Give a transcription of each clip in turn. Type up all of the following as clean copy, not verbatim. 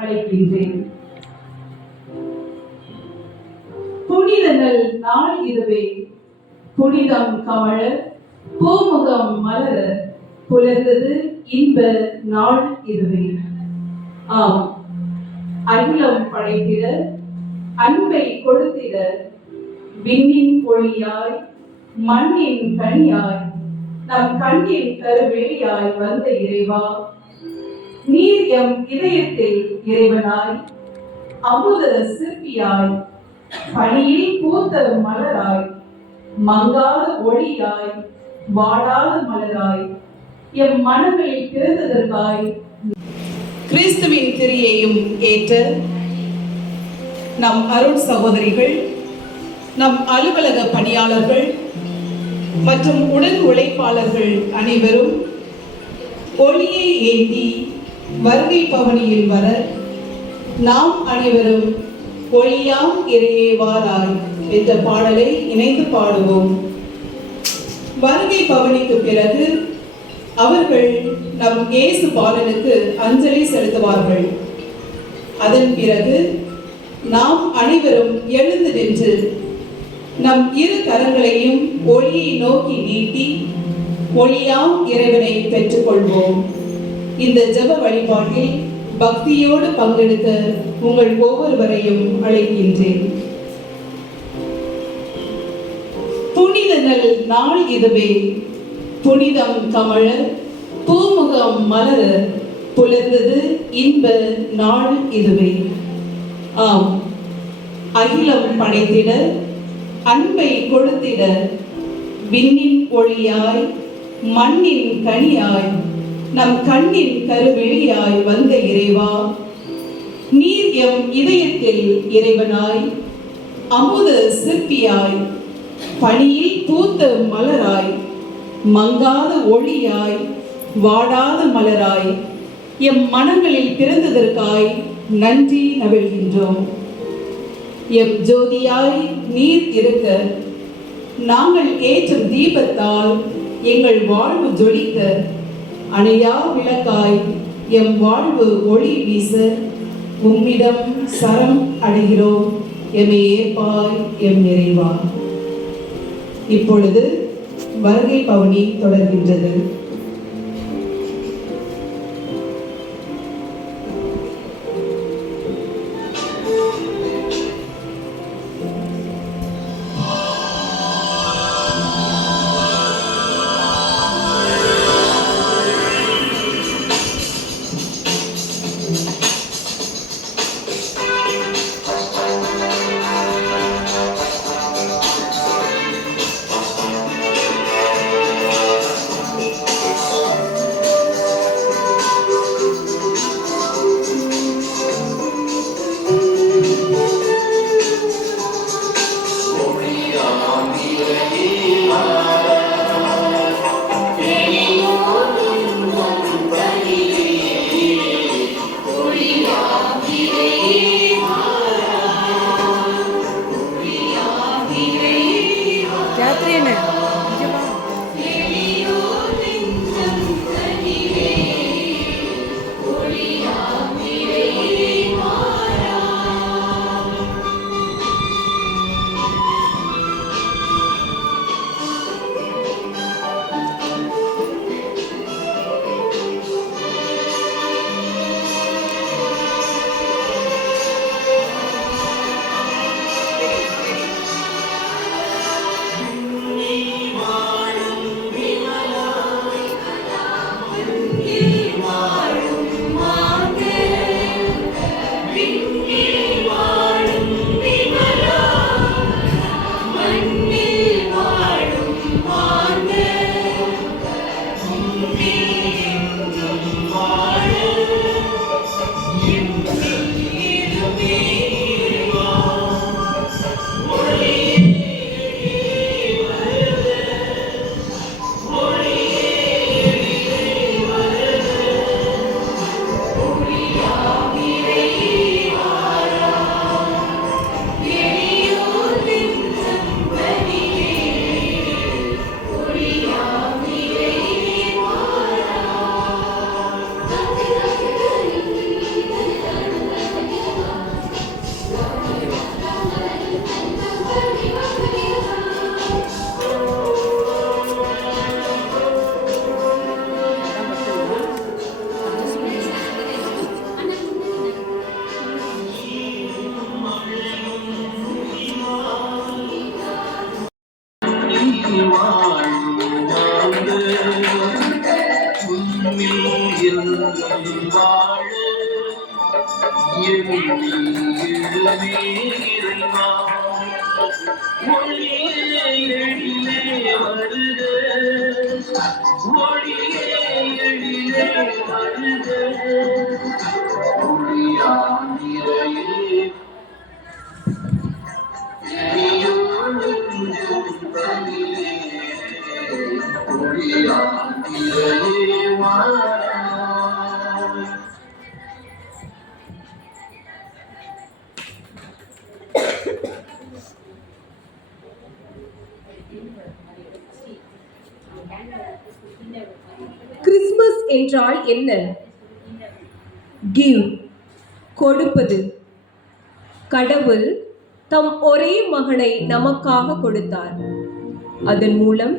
அழைக்கின்றேன். புனிதங்கள் நாள் இதுவே, புனிதம் கமழ பூமுகம் மலர புலர்ந்தது இன்ப நாள் இதுவே. ஆம், அகிலம் படைத்திட அன்பை கொடுத்திட விண்ணின் ஒளியாய் மண்ணின் கனியாய் நம் கண்ணின் கருவெளியாய் வந்த இறைவா, நீர் எம் இதயத்தில் இறைவனாய் அமுத சிற்பியாய் பனியில் பூத்த மலராய் மங்காத ஒளியாய் வாடாத மலராய் எம் மனங்களில் பிறந்ததற்காய் கிறிஸ்துவின் திரியையும் ஏற்ற நம் அருள் சகோதரிகள், நம் அலுவலக பணியாளர்கள் மற்றும் உடன் உழைப்பாளர்கள் அனைவரும் ஒளியை ஏந்தி வருகை பவனியில் வர நாம் அனைவரும் ஒளியாம் இறையேவாராய் என்ற பாடலை இணைந்து பாடுவோம். வருகை பவனிக்கு பிறகு அவர்கள் நம் இயேசு பாலனுக்கு அஞ்சலி செலுத்துவார்கள். அதன் பிறகு நாம் அனைவரும் எழுந்து நின்று நம் இரு கரங்களையும் ஒளியை நோக்கி நீட்டி ஒளியாம் இறைவனை பெற்றுக்கொள்வோம். இந்த ஜெப வழிபாட்டில் பக்தியோடு பங்கெடுக்க உங்கள் ஒவ்வொருவரையும் அழைக்கின்றேன். புனிதங்கள் நாள் இதுவே, புனிதம் கமழ பூமுகம் மலர புலர்ந்தது இன்ப நாள் இதுவே. ஆம், அகிலம் படைத்திட அன்பை கொடுத்திட விண்ணின் ஒளியாய் மண்ணின் கனியாய் நம் கண்ணின் கருவெளியாய் வந்த இறைவா, நீர் எம் இதயத்தில் இறைவனாய் அமுத சிற்பியாய் பனியில் பூத்த மலராய் மங்காத ஒளியாய் வாடாத மலராய் எம் மனங்களில் பிறந்ததற்காய் நன்றி நவிழ்கின்றோம். எம் ஜோதியாய் நீர் இருக்க நாங்கள் ஏற்றும் தீபத்தால் எங்கள் வாழ்வு ஜொலிக்க அணையா விளக்காய் எம் வாழ்வு ஒளி வீச உம்மிடம் சரம் அடைகிறோம். எம்மை ஏற்பாய் எம் நிறைவா. இப்பொழுது வருகை பவனி தொடர்கின்றது. எழுமே இறைவா ஒளியே எழிலே வருக ஒளியே எழிலே வருக ஒளியாம் இறையே ஒளியாம் இறையே கிறிஸ்மஸ் என்றால் என்ன? கிவ், கொடுப்பது. கடவுள் தம் ஒரே மகனை நமக்காக கொடுத்தார். அதன் மூலம்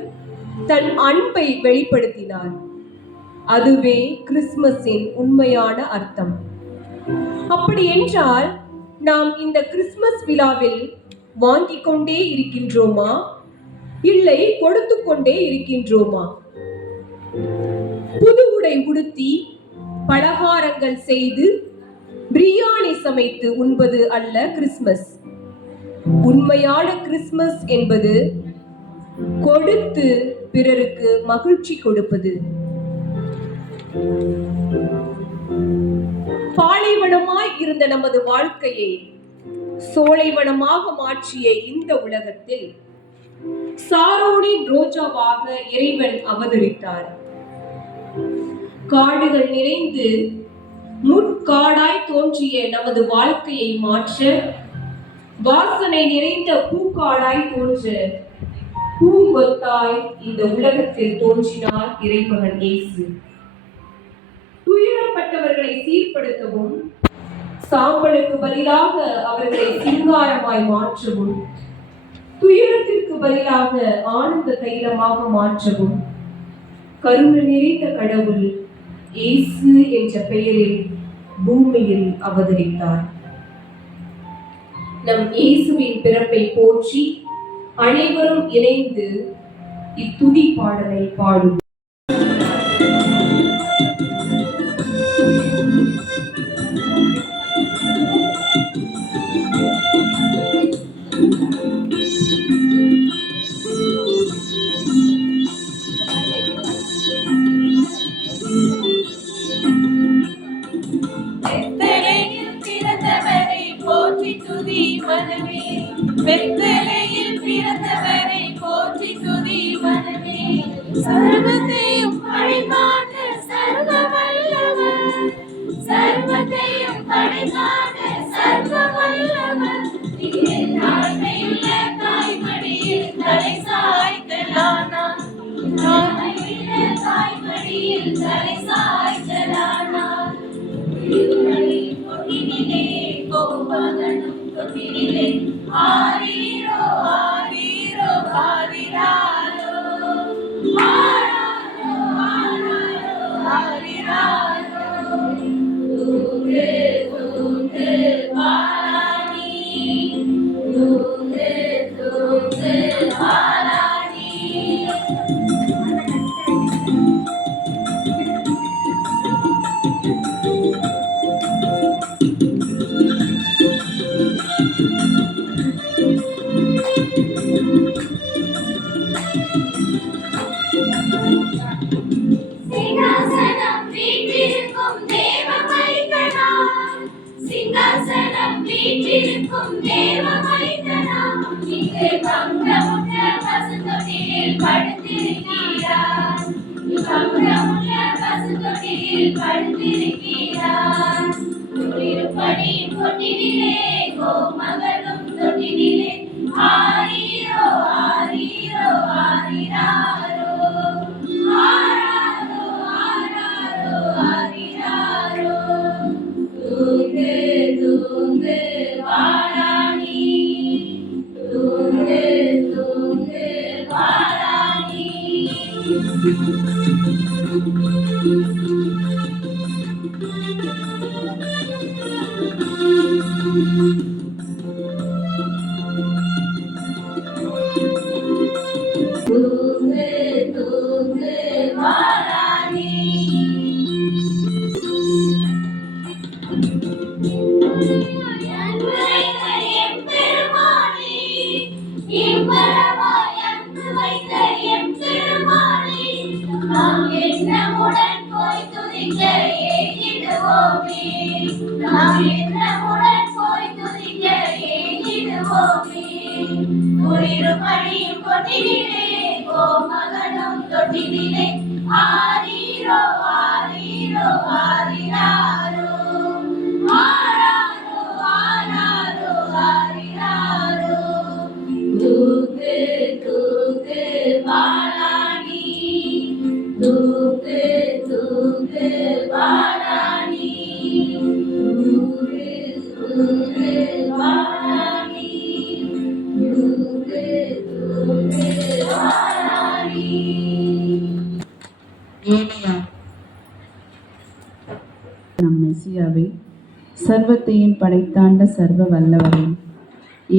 தன் அன்பை வெளிப்படுத்தினார். அதுவே கிறிஸ்மஸின் உண்மையான அர்த்தம். அப்படி என்றால் நாம் இந்த கிறிஸ்மஸ் விழாவில் வாங்கிக் கொண்டே இருக்கின்றோமா, இல்லை கொடுத்து கொண்டே இருக்கின்றோமா? புது உடை உடுத்தி பலகாரங்கள் செய்து பிரியாணி சமைத்து உண்பது அல்ல கிறிஸ்மஸ். உண்மையான கிறிஸ்மஸ் என்பது கொடுத்து பிறருக்கு மகிழ்ச்சி கொடுப்பது. பாலைவனமாய் இருந்த நமது வாழ்க்கையை சோலைவனமாக மாற்றிய இந்த உலகத்தில் சாரோனின் ரோஜாவாக இறைவன் அவதரித்தார். காடுகள் நிறைந்து முட்காடாய் தோன்றிய நமது வாழ்க்கையை மாற்ற, வாசனை நிறைந்த பூக்காடாய் தோன்ற பூங்கொத்தாய் இந்த உலகத்தில் தோன்றினார் இறைமகன் இயேசு. துயரப்பட்டவர்களை சீர்படுத்தவும், சாம்பலுக்கு பதிலாக அவர்களை சிங்காரமாய் மாற்றவும், துயரத்திற்கு பதிலாக ஆனந்த தைலமாக மாற்றவும் கருணை நிறைந்த கடவுள் இயேசு என்ற பெயரில் பூமியில் அவதரித்தார். நம் இயேசுவின் பிறப்பை போற்றி அனைவரும் இணைந்து இத்துதி பாடலை பாடும். பெத்தேலில் பிறந்தவரை போற்றி துதி மனமே. சர்வத்தையும் படைத்தாண்ட சர்வ வல்லவர், சர்வத்தையும் படைத்தாண்ட சர்வ வல்லவர். தாய்மையுள்ள தாய்மடியில் தலை சாய்த்தலானார், தாய்மையுள்ள தாய்மடியில் தலை சாய்த்தலானார். பொன்னினிலே கோபகனும் தொட்டினிலே ஆரீரோ ஆரீரோ ஆரிராரோ ஆராரோ ஆராரோ ஆரிராரோ. தூங்கு தூங்கு பாலானி, தூங்கு தூங்கு பாலானி. சிங்காசனம் வீற்றிருக்கும் தேவ மைந்தனா, சிங்காசனம் வீற்றிருக்கும் தேவ மைந்தனா. இங்கு பங்கமுற்ற பசுந்தொட்டிலில் படுத்திருக்கிறார், பங்கமுற்ற பசுந்தொட்டிலில் படுத்திருக்கிறார். குளிருப்படி தொட்டினிலே கோமகளும் தொட்டினிலே ஆரீரோ ஆரீரோ ஆரிராரோ ஆராரோ ஆராரோ ஆரிராரோ. தூங்கு தூங்கு பாலானி, தூங்கு தூங்கு பாலானி. தூங்கு தூங்கு பாலானி. அன்பு வைத்த எம்பெருமானே, இவ்வளவாய் அன்பு வைத்த எம்பெருமானே, நாம் எண்ணமுடன் போய் துதிக்க ஏகிடுவோமே, நாம் எண்ணமுடன் போய் துதிக்க ஏகிடுவோமே. உயிரும் பணியும் கொட்டினிலே, கோமகனும் தொட்டினிலே, ஆரீரோ ஆரீரோ ஆரிராரோ, ஆராரோ ஆராரோ ஆரிராரோ. தூங்கு தூங்கு பாலாணி, தூங்கு தூங்கு பாலாணி, தூங்கு தூங்கு பாலாணி, தூங்கு தூங்கு பாலாணி. நம் மெசியாவை, சர்வத்தையும் படைத்தாண்ட சர்வ வல்லவரை,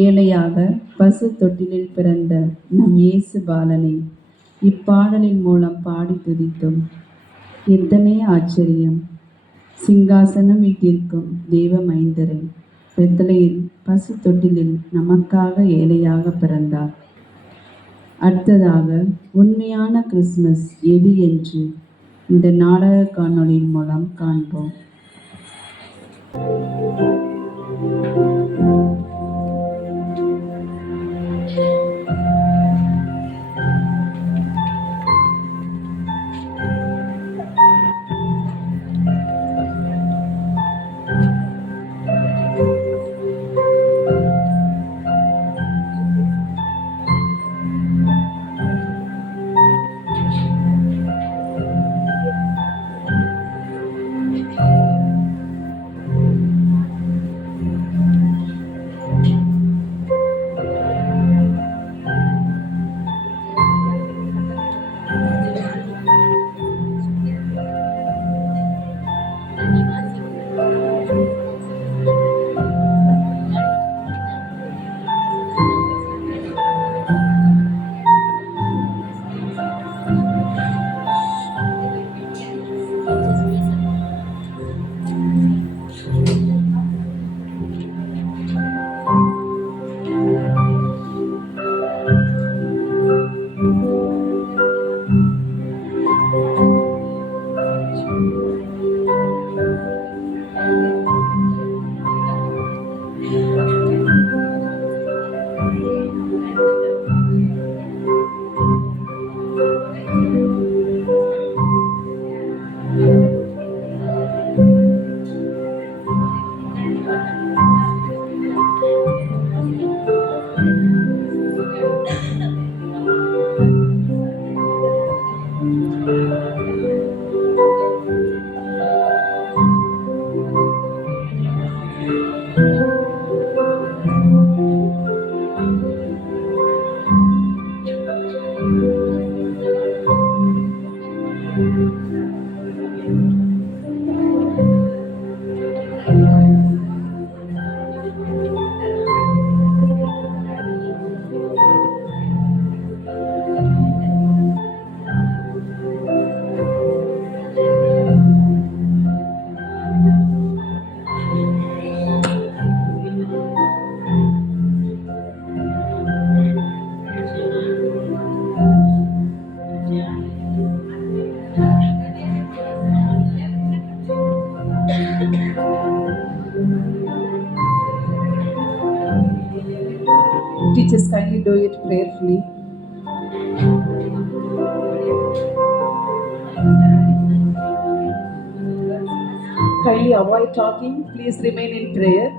ஏழையாக பசு தொட்டிலில் பிறந்த நம் இயேசு பாலனை இப்பாடலின் மூலம் பாடி துதித்தோம். எத்தனை ஆச்சரியம்! சிங்காசனம் வீட்டிற்கும் தேவ மைந்தரை பெத்தலையில் பசு தொட்டிலில் நமக்காக ஏழையாக பிறந்தார். அடுத்ததாக உண்மையான கிறிஸ்துமஸ் எது என்று இந்த நாடக காணொளியின் மூலம் காண்போம். Teachers, kindly do it prayerfully. Kindly avoid talking. Please remain in prayer.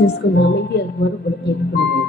Sisters கொஞ்சம் அமைதியாக இருக்குமாறு கூட கேட்டுக்கொள்வோம்.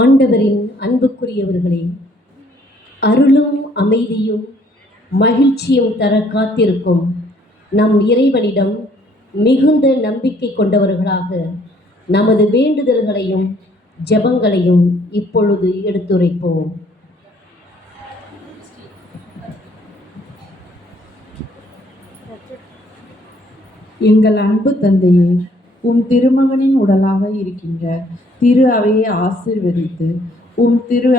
ஆண்டவரின் அன்புக்குரியவர்களே, அருளும் அமைதியும் மகிழ்ச்சியும் தர காத்திருக்கும் நம் இறைவனிடம் மிகுந்த நம்பிக்கை கொண்டவர்களாக நமது வேண்டுதல்களையும் ஜெபங்களையும் இப்பொழுது எடுத்துரைப்போம். எங்கள் அன்பு தந்தையே, திருமகனின் உடலாக இருக்கின்ற திரு அவையை ஆசீர்வதித்து திரு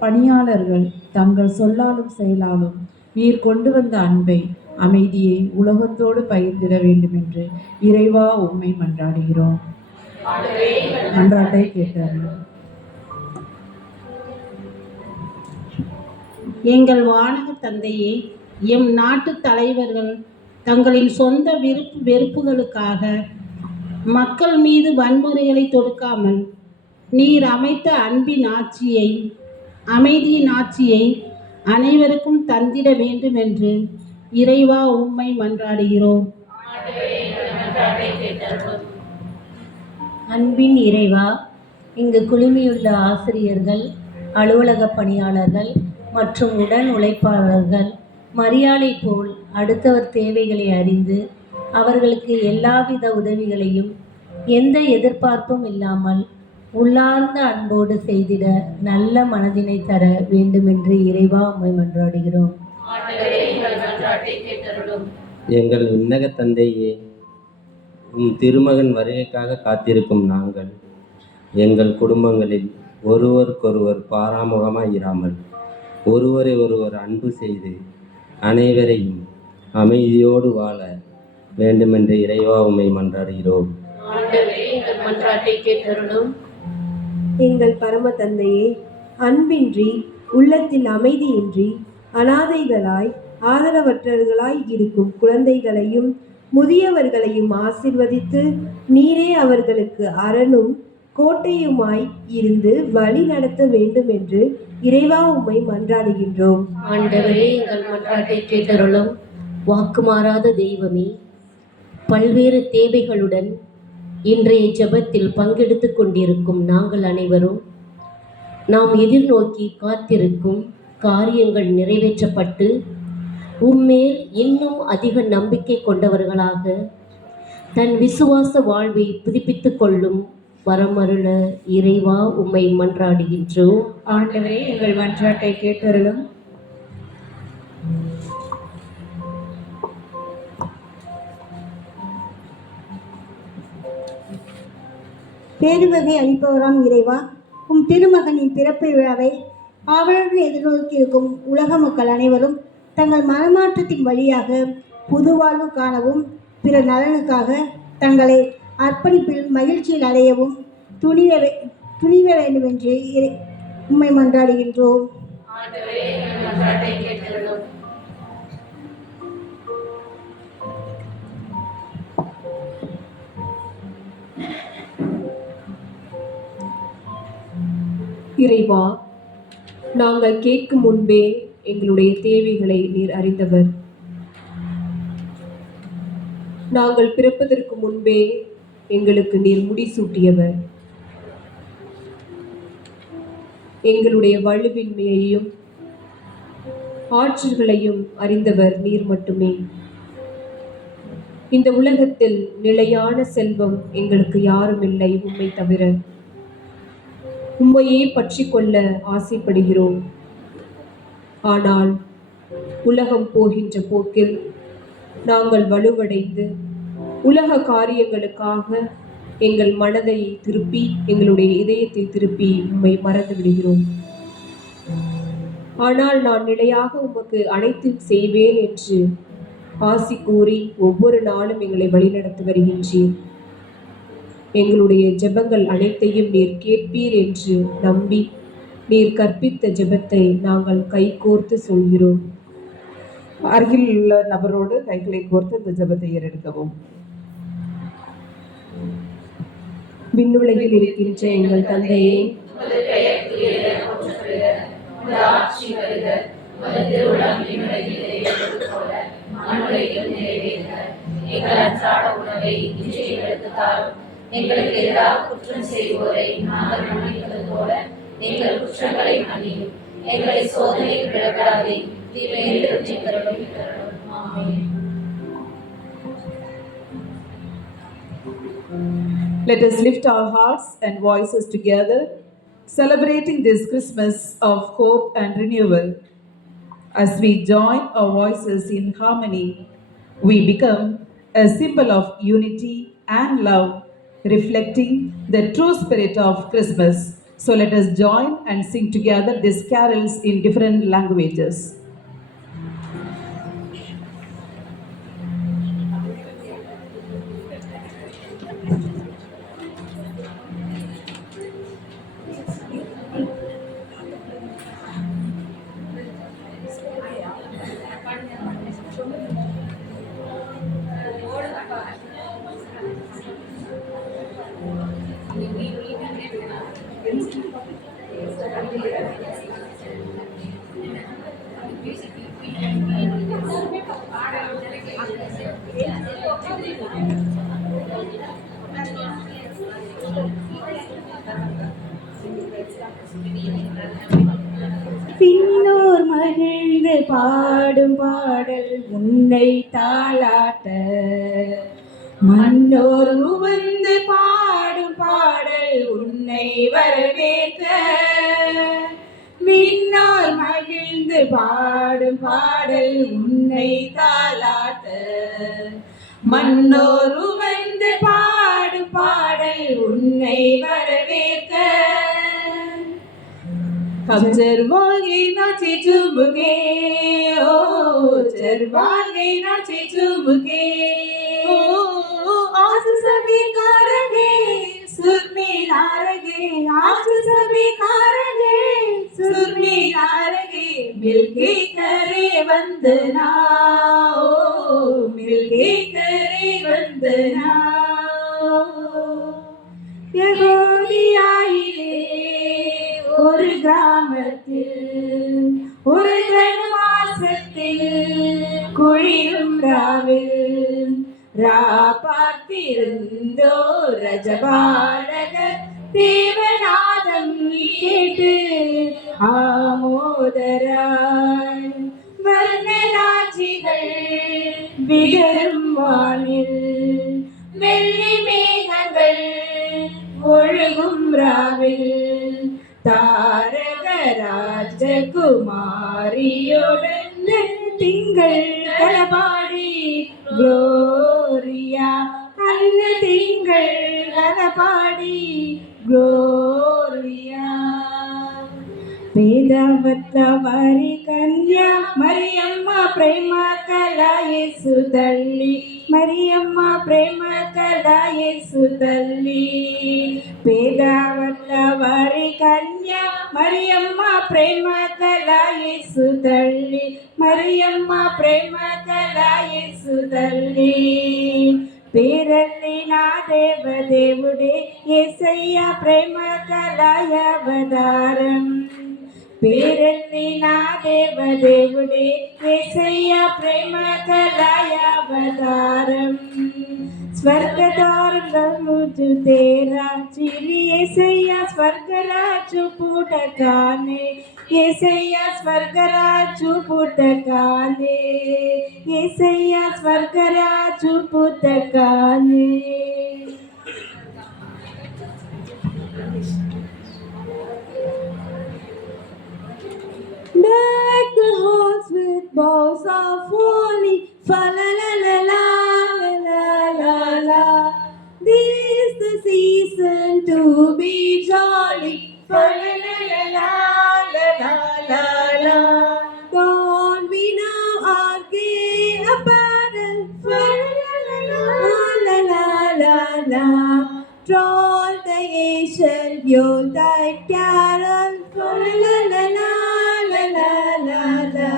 பணியாளர்கள் தங்கள் சொல்லாலும் செயலாலும் நீர் கொண்டு வந்த அன்பை அமைதியை உலகத்தோடு பகிர்ந்திட வேண்டும் என்று இறைவா உம்மை மன்றாடுகிறோம். மன்றாட்டை கேட்டார்கள். எங்கள் வானக தந்தையே, எம் நாட்டு தலைவர்கள் தங்களின் சொந்த வெறுப்புகளுக்காக மக்கள் மீது வன்முறைகளை தொடுக்காமல் நீர் அமைத்த அன்பின் ஆட்சியை, அமைதியின் ஆட்சியை அனைவருக்கும் தந்திட வேண்டும் என்று இறைவா உம்மை மன்றாடுகிறோம். அன்பின் இறைவா, இங்கு குழுமியுள்ள ஆசிரியர்கள், அலுவலக பணியாளர்கள் மற்றும் உடன் உழைப்பாளர்கள் மரியாதை போல் அடுத்தவர் தேவைகளை அறிந்து அவர்களுக்கு எல்லாவித உதவிகளையும் எந்த எதிர்பார்ப்பும் இல்லாமல் உள்ளார்ந்த அன்போடு செய்திட நல்ல மனதினை தர வேண்டுமென்று இறைவா உம்மை மன்றாடுகிறோம். எங்கள் விண்ணக தந்தையே, திருமகன் வருகைக்காக காத்திருக்கும் நாங்கள் எங்கள் குடும்பங்களில் ஒருவருக்கொருவர் பாராமுகமாய் இராமல் ஒருவரை ஒருவர் அன்பு செய்து அனைவரையும் அமைதியோடு வாழ வேண்டுமென்று இறைவா உம்மை மன்றாடுகிறோம். எங்கள் பரம தந்தையே, அன்பின்றி உள்ளத்தில் அமைதியின்றி அனாதைகளாய் ஆதரவற்றவர்களாய் இருக்கும் குழந்தைகளையும் முதியவர்களையும் ஆசிர்வதித்து நீரே அவர்களுக்கு அரணும் கோட்டையுமாய் இருந்து வழி நடத்த வேண்டும் என்று இறைவா உம்மை மன்றாடுகின்றோம். ஆண்டவரே, எங்கள் மன்றாட்டை கேட்டருளும். வாக்கு மாறாத தெய்வமே, பல்வேறு தேவைகளுடன் இன்றைய ஜெபத்தில் பங்கெடுத்து கொண்டிருக்கும் நாங்கள் அனைவரும் நாம் எதிர்நோக்கி காத்திருக்கும் காரியங்கள் நிறைவேற்றப்பட்டு உம்மேல் இன்னும் அதிக நம்பிக்கை கொண்டவர்களாக தன் விசுவாச வாழ்வை புதுப்பித்துக் கொள்ளும் வரமருள இறைவா உம்மை மன்றாடுகின்றோம். ஆண்டவரே, எங்கள் மன்றாட்டை கேட்டருளும். பேருவகை அளிப்பவராம் இறைவா, திருமகனின் பிறப்பு விழாவை ஆவலுடன் எதிர்நோக்கியிருக்கும் உலக மக்கள் அனைவரும் தங்கள் மனமாற்றத்தின் வழியாக புது வாழ்வு காணவும் பிற நலனுக்காக தங்களை அர்ப்பணிப்பில் மகிழ்ச்சியில் அடையவும் துணிவ வேண்டும் என்று உம்மை மன்றாடுகின்றோம். இறைவா, நாங்கள் கேட்கும் முன்பே எங்களுடைய தேவைகளை நீர் அறிந்தவர். நாங்கள் பிறப்பதற்கு முன்பே எங்களுக்கு நீர் முடிசூட்டியவர். எங்களுடைய வலுவின்மையையும் ஆற்றல்களையும் அறிந்தவர் நீர் மட்டுமே. இந்த உலகத்தில் நிலையான செல்வம் எங்களுக்கு யாரும் இல்லை உம்மை தவிர. உம்மையே பற்றி கொள்ள ஆசைப்படுகிறோம். ஆனால் உலகம் போகின்ற போக்கில் நாங்கள் வலுவடைந்து உலக காரியங்களுக்காக எங்கள் மனதை திருப்பி, எங்களுடைய இதயத்தை திருப்பி உம்மை மறந்து விடுகிறோம். ஆனால் நான் நிலையாக உமக்கு அனைத்தும் செய்வேன் என்று ஆசி கூறி ஒவ்வொரு நாளும் எங்களை வழிநடத்தி வருகின்றேன். எங்களுடைய ஜெபங்கள் அனைத்தையும் நீர் கேட்பீர் என்று நம்பி நீர் கற்பித்த ஜெபத்தை நாங்கள் கைகோர்த்து சொல்கிறோம். அருகில் உள்ள நபரோடு கைகளை கோர்த்து இந்த ஜெபத்தை ஏறெடுக்கவும். விண்ணுலகில் இருக்கின்ற எங்கள் தந்தையே, எங்கள் அன்றாட உணவை இன்று எங்களுக்கு தாரும். எங்களுக்கு எதிராக குற்றம் செய்வோரை நாங்கள் மன்னிப்பது போல எங்கள் குற்றங்களை மன்னியும். எங்களை சோதனைக்கு விடப்படாதே, தீமையிலிருந்து எங்களை மீட்டருளும். ஆமென். Let us lift our hearts and voices together, celebrating this Christmas of hope and renewal. As we join our voices in harmony, we become a symbol of unity and love, reflecting the true spirit of Christmas. So let us join and sing together these carols in different languages. பின்னோர் மகிழ்ந்து பாடும் பாடல் உன்னை தாளாட்ட, மன்னோர் உவந்து பாடும் பாடல் உன்னை வரவேற்க. விண்ணோர் மகிழ்ந்து பாடும் பாடல் உன்னை தாளாட்ட, மன்னோர் உவந்து பாடும் பாடல் உன்னை வரவேற்க. हम चरवागे नाचे चुमके, ओ चरवागे नाचे चुमके, ओ आज सभी कारगे सुर मिला रगे, आज सभी कारगे सुर मिला रगे, मिलके करे वंदना, ओ मिलके करे वंदना. யகோதியாயிலே ஒரு கிராமத்தில் ஒரு தன்மாசத்தில் குளிரும் ராவில் பார்த்திருந்தோ ரஜபாலகர் தேவநாதம் கேட்டு ஆமோதராய் வர்ணராஜிகள் விடரும் வானில் வெள்ளி மேகங்கள் ஒழுகும் ராவில் தாரக ராஜகுமாரியுடன் திங்கள் களபாடி குளோரியா, அந்த திங்கள் களபாடி குளோரியா. వేదవత్తవారి కన్య మరియమ్మ ప్రేమ కల యేసు తల్లి, మరియమ్మ ప్రేమ కల యేసు తల్లి. వేదవత్తవారి కన్య మరియమ్మ ప్రేమ కల యేసు తల్లి, మరియమ్మ ప్రేమ కల యేసు తల్లి. పేరల్లి నా దేవదేవుడే యేసయ్య ప్రేమ కలయ అవతారం, పేరల్లి నా దేవదేవుడే యేసయ్య ప్రేమ కలయ అవతారం. స్వర్గదారులు తేరా చిరి యేసయ్య స్వర్గరాజు పుటకానే, యేసయ్య స్వర్గరాజు పుటకానే, యేసయ్య స్వర్గరాజు పుటకానే. Deck the halls with boughs of holly, fa la la la la la la la. This the season to be jolly, fa la la la la la la la. Don't we now our gay apparel, fa la la la la la la la. Yuletide carol, la la la la la la la.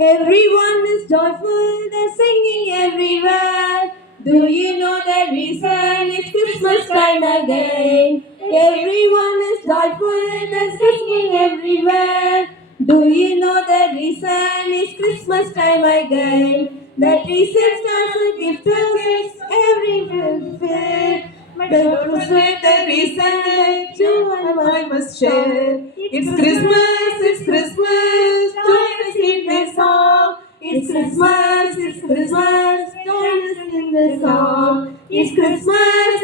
Everyone is joyful, they're singing everywhere. Do you know the reason? It's Christmas time again. Everyone is joyful, they're singing everywhere. Do you know the reason? It's Christmas time again. The tree sits as a gift to us, everyone fair. The Christmas the reason that you and I must share. It's Christmas, it's Christmas, join us in the song. It's Christmas, join us in the song. It's Christmas,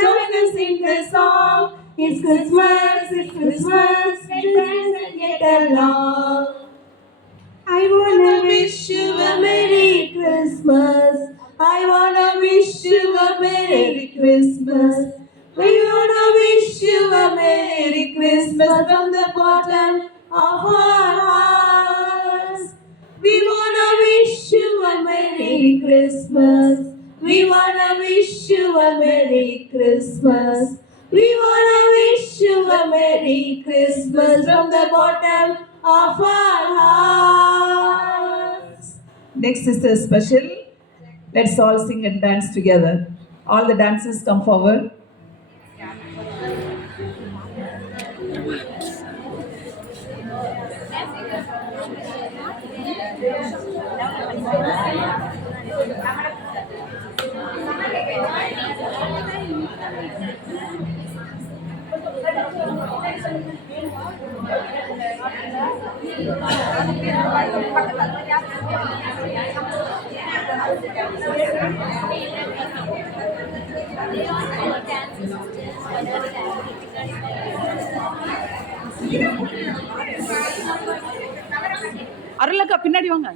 join us in the song. It's Christmas, join us and get along. I wanna wish you a Merry Christmas. I wanna wish you a Merry Christmas. We wanna wish you a Merry Christmas from the bottom of our hearts. We wanna wish you a Merry Christmas. We wanna wish you a Merry Christmas. We wanna wish you a Merry Christmas from the bottom of our hearts. Next is a special. Let's all sing and dance together. All the dancers come forward. அருளக்கா பின்னாடி வாங்க.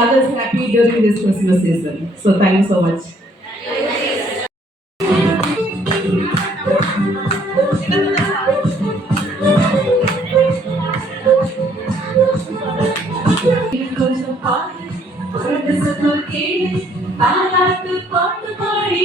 Others happy during this Christmas season. So thank you so much. பாட்டு பாடி